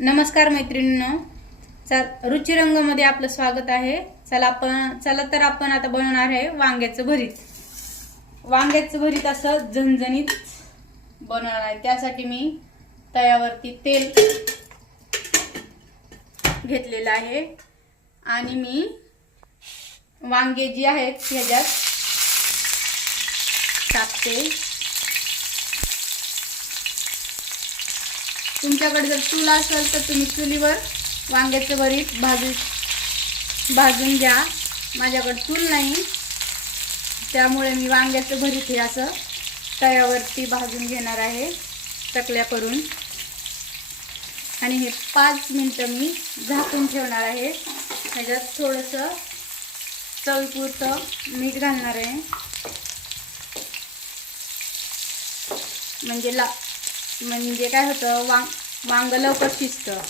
नमस्कार मैत्रिणींनो. चल रुचिरंगमध्ये आपलं स्वागत आहे. चला आपण चला तर आपण आता बनवणार आहे वांग्याचं भरीत. वांग्याचं भरीत असं झणझणीत बनवणार आहे. त्यासाठी मी तयावरती तेल घेतलेलं आहे. आणि मी वांगे जी आहेत ह्याच्यात टाकते. तुमच्याकडे जर चूल असेल तर तुम्ही चुलीवर वांग्याचं भरीत भाजू भाजून घ्या. माझ्याकडे चूल नाही. त्यामुळे मी वांग्याचं भरीत हे असं तव्यावरती भाजून घेणार आहे चकल्या करून. आणि हे पाच मिनटं मी झाकून ठेवणार आहे. ह्याच्यात थोडंसं चलपुरतं मीठ घालणार आहे. म्हणजे ला म्हणजे काय होतं वांग वांग लवकर शिजतं.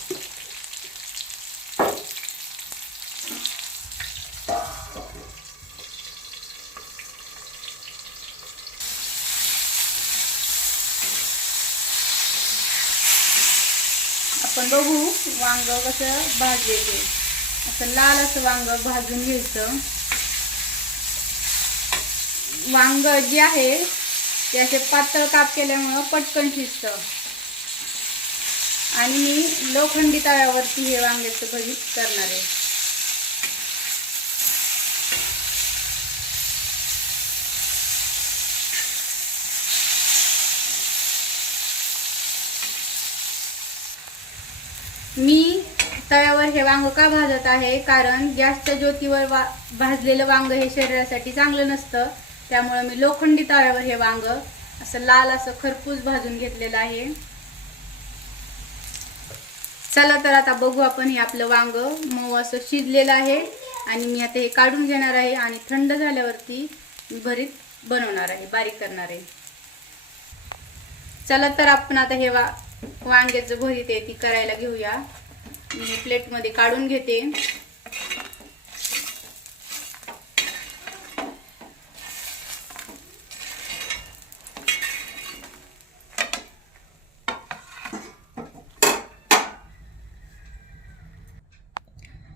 आपण बघू वांग कसं भाजले ते असं लाल असं वांग भाजून घ्यायचं. वांग जे आहे ते असे पातळ काप केल्यामुळं पटकन शिजतं. आणि मी लोखंडी तव्यावरती हे वांग्याचं भजी करणार आहे. मी तव्यावर हे वांग का भाजत आहे? कारण जास्त ज्योतीवर वा भाजलेलं वांग हे शरीरासाठी चांगलं नसतं. त्यामुळं मी लोखंडी तव्यावर हे वांग असं लाल असं खरपूस भाजून घेतलेलं आहे. चला तर आता बघू आपण हे आपलं वांग मऊ असं शिजलेलं आहे आणि मी आता हे काढून घेणार आहे आणि थंड झाल्यावरती मी भरीत बनवणार आहे बारीक करणार आहे. चला तर आपण आता हे वा वांग्याचं भरीत आहे ती करायला घेऊया. मी हे प्लेटमध्ये काढून घेते.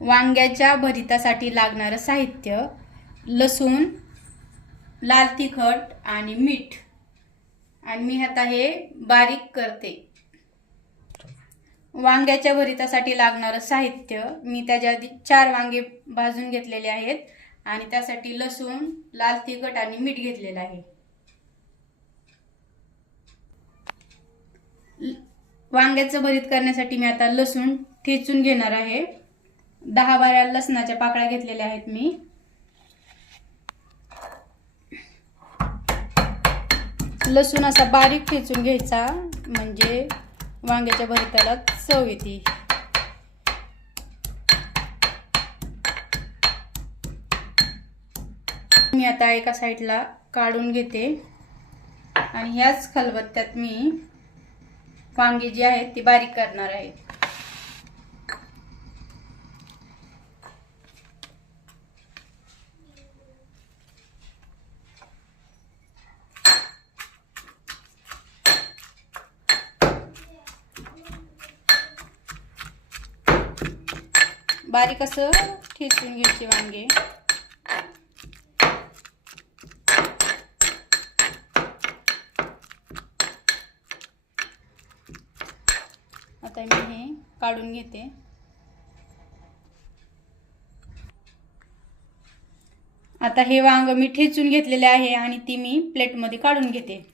वांग्याच्या भरितासाठी लागणारं साहित्य लसूण लाल तिखट आणि मीठ. आणि मी आता हे बारीक करते. वांग्याच्या भरितासाठी लागणारं साहित्य मी त्याच्या आधी चार वांगे भाजून घेतलेले आहेत. आणि त्यासाठी लसूण लाल तिखट आणि मीठ घेतलेलं आहे. ल- वांग्याचं भरीत करण्यासाठी मी आता लसूण ठेचून घेणार आहे. दहा बारा लसणाच्या पाकळ्या घेतलेल्या आहेत मी. लसूण असा बारीक ठेचून घ्यायचा म्हणजे वांग्याच्या भरताला चव येते. मी आता एका साईडला काढून घेते. आणि ह्याच खलबत्त्यात मी वांगी जी आहेत ती बारीक करणार आहे. बारीक असं ठेचून घ्यायचे वांगे. आता मी हे काढून घेते. आता हे वांग मी ठेचून घेतलेले आहे आणि ती मी प्लेटमध्ये काढून घेते.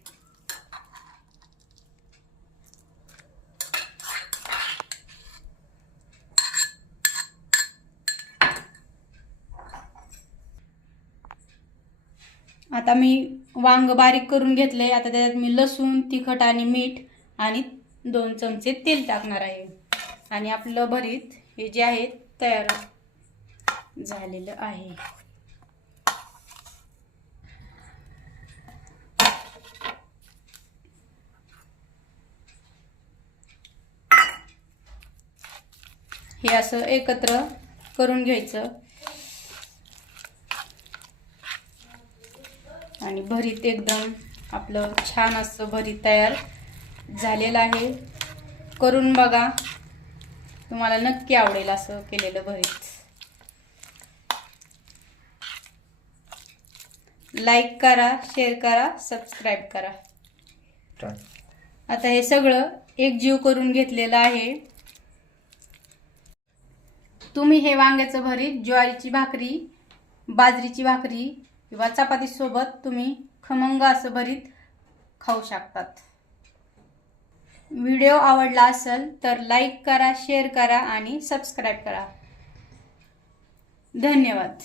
आता मी वांग बारीक करून घेतले. आता त्याच्यात मी लसूण तिखट आणि मीठ आणि दोन चमचे तेल टाकणार आहे. आणि आपलं भरीत हे जे आहे तयार झालेलं आहे. हे असं एकत्र करून घ्यायचं. आणि भरीत एकदम आपलं छान असं भरीत तयार झालेलं आहे. करून बघा. तुम्हाला नक्की आवडेल असं केलेलं भरीत. लाईक करा शेअर करा सबस्क्राईब करा. आता हे सगळं एकजीव करून घेतलेलं आहे. तुम्ही हे वांग्याचं भरीत ज्वारीची भाकरी बाजरीची भाकरी किंवा चपातीसोबत तुम्ही खमंग असं भरीत खाऊ शकतात. व्हिडिओ आवडला असेल तर लाईक करा शेअर करा आणि सबस्क्राईब करा. धन्यवाद.